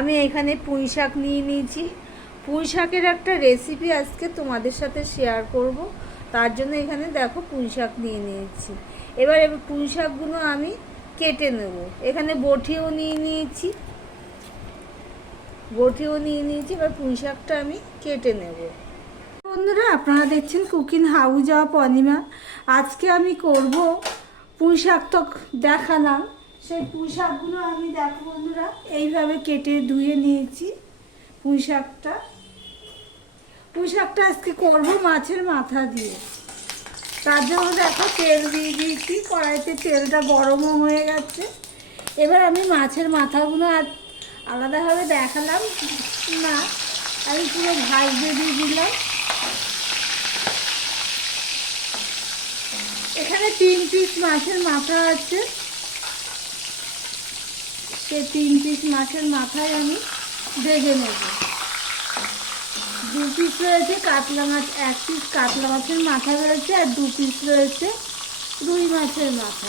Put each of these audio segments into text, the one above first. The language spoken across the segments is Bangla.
আমি এখানে পুঁই শাক নিয়ে নিয়েছি। পুঁই শাকের একটা রেসিপি আজকে তোমাদের সাথে শেয়ার করব, তার জন্য এখানে দেখো পুঁই শাক নিয়ে নিয়েছি। এবার পুঁই শাকগুলো আমি কেটে নেব। এখানে বটিও নিয়ে নিয়েছি, এবার পুঁই শাকটা আমি কেটে নেব। বন্ধুরা, আপনারা দেখছেন কুকিং হাউস অফ অনিমা। আজকে আমি করব পুঁই শাক, তো দেখালাম। সেই পুঁই শাকগুলো আমি দেখো বন্ধুরা এইভাবে কেটে ধুয়ে নিয়েছি। পুঁই শাকটা আজকে করব মাছের মাথা দিয়ে। তার জন্য দেখো তেল দিয়ে দিয়েছি কড়াইতে, তেলটা গরমও হয়ে গেছে। এবার আমি মাছের মাথাগুলো আর আলাদাভাবে দেখালাম না, আমি পুরো ভাজতে দিয়ে দিলাম। এখানে 3 পিস মাছের মাথা আছে, সেই 3 পিস মাছের মাথায় আমি ভেজে নেব। 2 পিস রয়েছে কাতলা মাছ, 1 পিস কাতলা মাছের মাথা রয়েছে, আর 2 পিস রয়েছে রুই মাছের মাথা।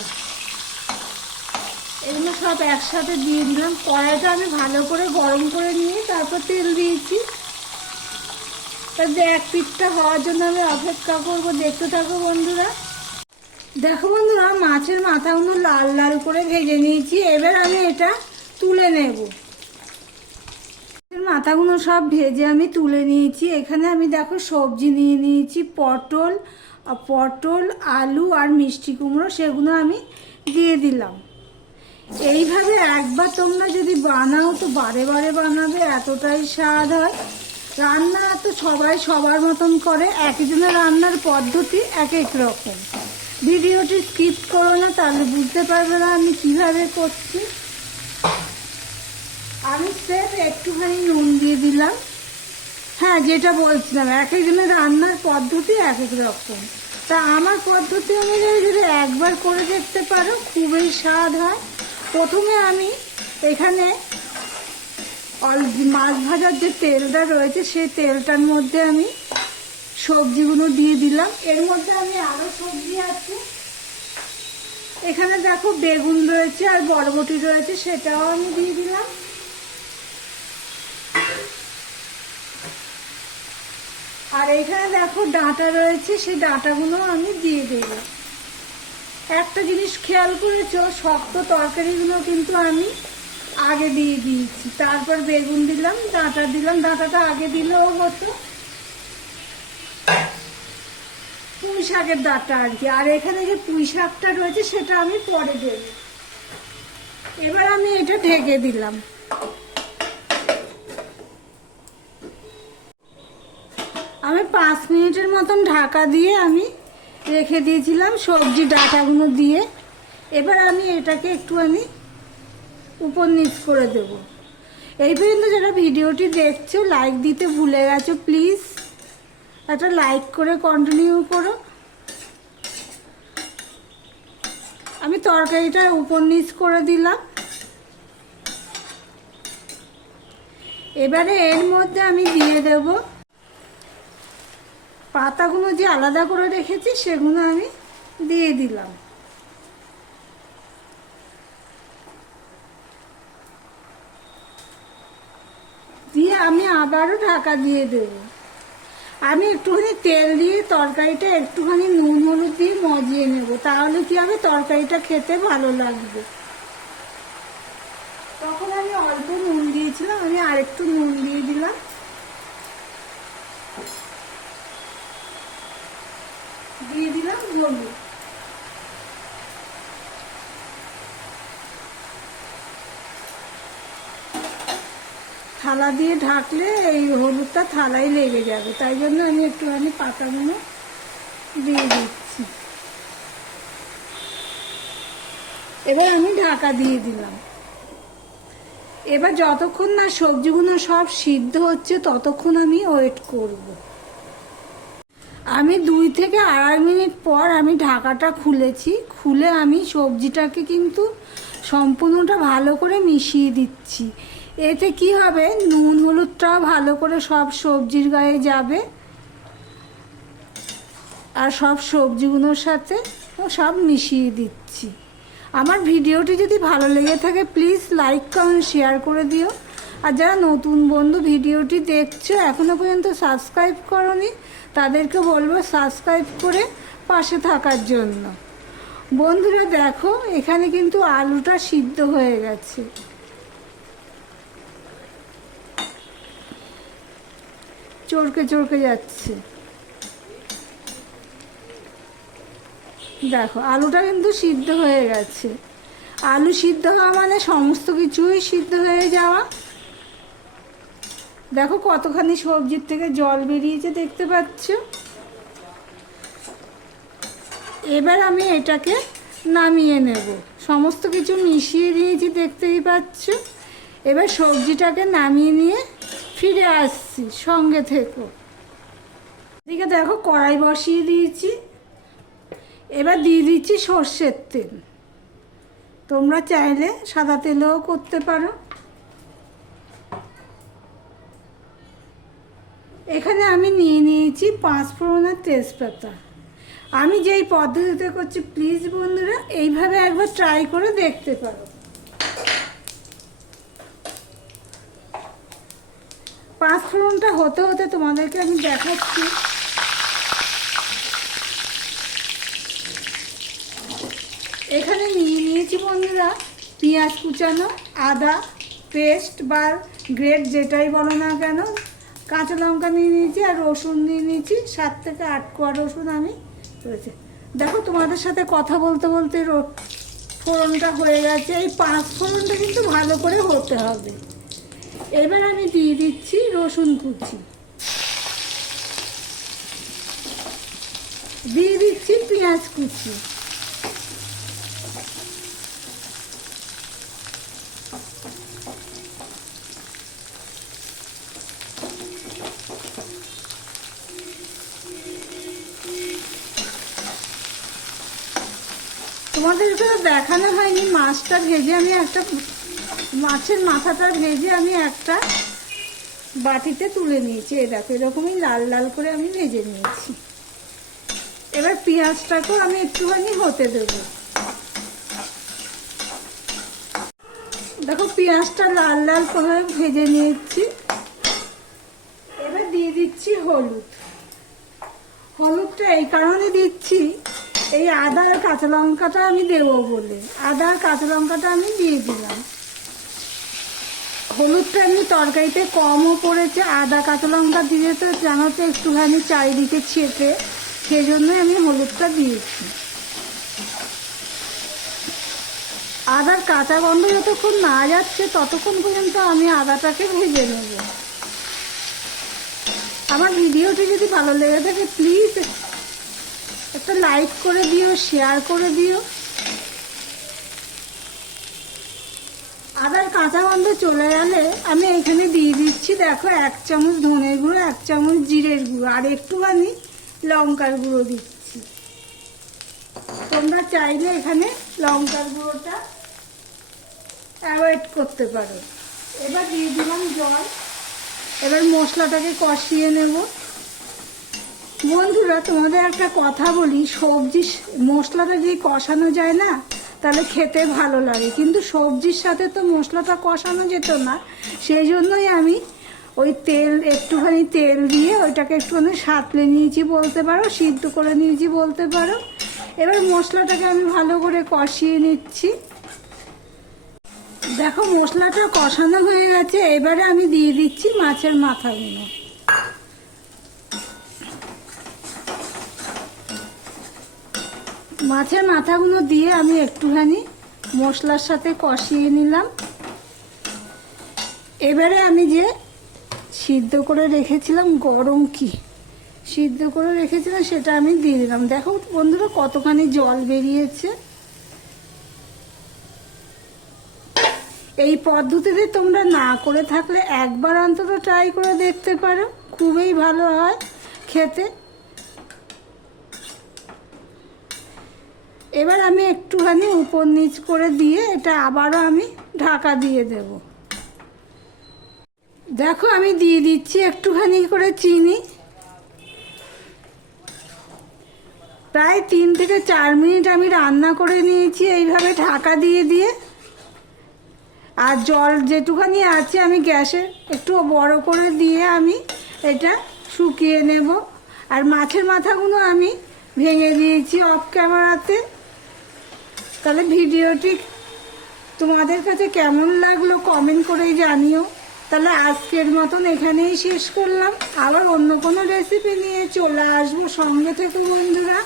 এগুলো সব একসাথে দিয়ে দিলাম। কড়াইটা আমি ভালো করে গরম করে নিয়ে তারপর তেল দিয়েছি। তারপরে 1 পিসটা হওয়ার জন্য আমি অপেক্ষা করব। দেখতে থাকো বন্ধুরা। দেখো বন্ধুরা, মাছের মাথাগুলো লাল লাল করে ভেজে নিয়েছি। এবার আমি এটা তুলে নেব। মাথাগুলো সব ভেজে আমি তুলে নিয়েছি। এখানে আমি দেখো সবজি নিয়ে নিয়েছি, পটল, আলু আর মিষ্টি কুমড়ো, সেগুলো আমি দিয়ে দিলাম। এইভাবে একবার তোমরা যদি বানাও তো বারে বারে বানাবে, এতটাই স্বাদ হয়। রান্না তো সবাই সবার মতন করে, একজনের রান্নার পদ্ধতি এক এক রকম। ভিডিওটি স্কিপ করো না, তাহলে বুঝতে পারবে না আমি কিভাবে করছি। আমি স্রেফ একটুখানি নুন দিয়ে দিলাম। হ্যাঁ, যেটা বলছিলাম, এক একজনের রান্নার পদ্ধতি এক এক রকম। তা আমার পদ্ধতি অনুযায়ী যদি একবার করে দেখতে পারো, খুবই স্বাদ হয়। প্রথমে আমি এখানে মাছ ভাজার যে তেলটা রয়েছে, সেই তেলটার মধ্যে আমি সবজিগুলো দিয়ে দিলাম। এর মধ্যে আমি আরও সবজি আছে, এখানে দেখো বেগুন রয়েছে আর বরবটি রয়েছে, সেটাও আমি দিয়ে দিলাম। আর এখানে দেখো ডাঁটা রয়েছে, সেই ডাঁটাগুলো আমি দিয়ে দেব। একটা জিনিস খেয়াল করেছো, শক্ত তরকারিগুলো কিন্তু আমি আগে দিয়ে দিয়েছি, তারপর বেগুন দিলাম, ডাঁটা দিলাম। ডাঁটাটা আগে দিলেও হতো, পুঁই শাকের ডাঁটা আর কি। আর এখানে যে পুঁই শাকটা রয়েছে সেটা আমি পরে দেব। এবার আমি এটা ঢেকে দিলাম। আমি 5 মিনিটের মতন ঢাকা দিয়ে আমি রেখে দিয়েছিলাম সবজি ডাঁটাগুলো দিয়ে। এবার আমি এটাকে একটুখানি উপর নিচ করে দেব। এই পর্যন্ত যারা ভিডিওটি দেখছো, লাইক দিতে ভুলে গেছো, প্লিজ একটা লাইক করে কন্টিনিউ করো। আমি তরকারিটা উপর নিচ করে দিলাম। এবারে এর মধ্যে আমি দিয়ে দেব পাতাগুলো যে আলাদা করে রেখেছি, সেগুলো আমি দিয়ে দিলাম। দিয়ে আমি আবারও ঢাকা দিয়ে দেব। আমি একটুখানি তেল দিয়ে তরকারিটা একটুখানি নুন হলুদ দিয়ে মজিয়ে নেব, তাহলে কি হবে, তরকারিটা খেতে ভালো লাগবে। তখন আমি অল্প নুন দিয়েছিলাম, আমি আরেকটু নুন দিয়ে দিলাম। দিয়ে দিলাম হলুদ। থালা দিয়ে ঢাকলে এই হলুদটা থালায় লেগে যাবে, তাই জন্য আমি একটুখানি পাতাগুলো দিয়ে দিচ্ছি। এবার আমি ঢাকা দিয়ে দিলাম। এবার যতক্ষণ না সবজিগুলো সব সিদ্ধ হচ্ছে, ততক্ষণ আমি ওয়েট করব। আমি 2 থেকে 2.5 মিনিট পর আমি ঢাকাটা খুলেছি। খুলে আমি সবজিটাকে কিন্তু সম্পূর্ণটা ভালো করে মিশিয়ে দিচ্ছি। এতে কি হবে, নুন হলুদটাও ভালো করে সব সবজির গায়ে যাবে, আর সব সবজিগুলোর সাথে সব মিশিয়ে দিচ্ছি। আমার ভিডিওটি যদি ভালো লেগে থাকে, প্লিজ লাইক কমেন্ট শেয়ার করে দিও। আর যারা নতুন বন্ধু ভিডিওটি দেখছো এখনও পর্যন্ত সাবস্ক্রাইব করোনি, তাদেরকে বলবো সাবস্ক্রাইব করে পাশে থাকার জন্য। বন্ধুরা দেখো, এখানে কিন্তু আলুটা সিদ্ধ হয়ে গেছে। চড়কে চড়কে যাচ্ছে। দেখো আলুটা কিন্তু সিদ্ধ হয়ে গেছে। আলু সিদ্ধ হওয়া মানে সমস্ত কিছুই সিদ্ধ হয়ে যাওয়া। দেখো কতখানি সবজির থেকে জল বেরিয়েছে, দেখতে পাচ্ছ। এবার আমি এটাকে নামিয়ে নেব। সমস্ত কিছু মিশিয়ে দিয়েছি, দেখতেই পাচ্ছ। এবার সবজিটাকে নামিয়ে নিয়ে ফিরে আসছি, সঙ্গে থেকো। এদিকে দেখো কড়াই বসিয়ে দিয়েছি। এবার দিয়ে দিচ্ছি সর্ষের তেল। তোমরা চাইলে সাদা তেলেও করতে পারো। এখানে আমি নিয়ে নিয়েছি 5 ফোড়ন আর তেজপাতা। আমি যেই পদ্ধতিতে করছি, প্লিজ বন্ধুরা এইভাবে একবার ট্রাই করে দেখতে পারো। 5 ফোড়নটা হতে হতে তোমাদেরকে আমি দেখাচ্ছি। এখানে নিয়ে নিয়েছি বন্ধুরা পেঁয়াজ কুচানো, আদা পেস্ট বা গ্রেট যেটাই বলো না কেন, কাঁচা লঙ্কা নিয়ে নিয়েছি আর রসুন নিয়ে নিয়েছি 7 থেকে 8 কোয়া রসুন আমি করেছি। দেখো তোমাদের সাথে কথা বলতে বলতে ফোড়নটা হয়ে গেছে। এই 5 ফোড়নটা কিন্তু ভালো করে হতে হবে। এবার আমি দিয়ে দিচ্ছি রসুন কুচি, দিয়ে দিচ্ছি পেঁয়াজ কুচি, তোমাদেরকে দেখানো হয়নি মাছটা ভেজে আমি একটা মাছের মাথাটা ভেজে আমি একটা বাটিতে তুলে নিয়েছি। এই দেখো এরকমই লাল লাল করে আমি ভেজে নিয়েছি। এবার পেঁয়াজটাকেও আমি একটুখানি হতে দেবো। দেখো পেঁয়াজটা লাল লাল করে ভেজে নিয়েছি। এবার দিয়ে দিচ্ছি হলুদ। হলুদটা এই কারণে দিচ্ছি, এই আদা আর কাঁচা লঙ্কাটা আমি দেবো বলে। আদা আর কাঁচা লঙ্কাটা আমি দিয়ে দিলাম। হলুদটা এমনি তরকারিতে কমও পড়েছে, আদা কাঁচা লঙ্কা দিয়ে তো জানো তো একটুখানি চারিদিকে ছেটে, সেই জন্যই আমি হলুদটা দিয়েছি। আদার কাঁচা গন্ধ যতক্ষণ না যাচ্ছে ততক্ষণ পর্যন্ত আমি আদাটাকে ভেজে নেব। আমার ভিডিওটি যদি ভালো লেগে থাকে প্লিজ একটা লাইক করে দিও, শেয়ার করে দিও। আদার কাঁচা গন্ধ চলে গেলে আমি এখানে দিয়ে দিচ্ছি দেখো 1 চামচ ধনের গুঁড়ো, 1 চামচ জিরের গুঁড়ো আর একটুখানি লঙ্কার গুঁড়ো দিচ্ছি। তোমরা চাইলে এখানে লঙ্কার গুঁড়োটা অ্যাভয়েড করতে পারো। এবার দিয়ে দিলাম জল। এবার মশলাটাকে কষিয়ে নেব। বন্ধুরা তোমাদের একটা কথা বলি, সবজি মশলাটা যদি কষানো যায় না তাহলে খেতে ভালো লাগে, কিন্তু সবজির সাথে তো মশলাটা কষানো যেত না। সেই জন্যই আমি ওই একটুখানি তেল দিয়ে ওইটাকে একটুখানি সাঁতলে নিয়েছি বলতে পারো, সিদ্ধ করে নিয়েছি বলতে পারো। এবার মশলাটাকে আমি ভালো করে কষিয়ে নিচ্ছি। দেখো মশলাটা কষানো হয়ে গেছে। এবারে আমি দিয়ে দিচ্ছি মাছের মাথাগুলো। মাছের মাথাগুলো দিয়ে আমি একটুখানি মশলার সাথে কষিয়ে নিলাম। এবারে আমি যে সিদ্ধ করে রেখেছিলাম সিদ্ধ করে রেখেছিলাম সেটা আমি দিয়ে দিলাম। দেখো বন্ধুরা কতখানি জল বেরিয়েছে। এই পদ্ধতিতে তোমরা না করে থাকলে একবার অন্তত ট্রাই করে দেখতে পারো, খুবই ভালো হয় খেতে। এবার আমি একটুখানি উপর নিচ করে দিয়ে এটা আবারও আমি ঢাকা দিয়ে দেব। দেখো আমি দিয়ে দিচ্ছি একটুখানি করে চিনি। প্রায় 3 থেকে 4 মিনিট আমি রান্না করে নিয়েছি এইভাবে ঢাকা দিয়ে দিয়ে। আর জল যেটুখানি আছে আমি গ্যাসে একটু বড় করে দিয়ে আমি এটা শুকিয়ে নেব। আর মাছের মাথাগুলো আমি ভেঙে দিয়েছি অফ ক্যামেরাতে। তাহলে ভিডিওটি তোমাদের কাছে কেমন লাগলো কমেন্ট করে জানিও। তাহলে আজকের মতন এখানেই শেষ করলাম, আবার অন্য কোনো রেসিপি নিয়ে চলে আসবো, সঙ্গে থেকে বন্ধুরা।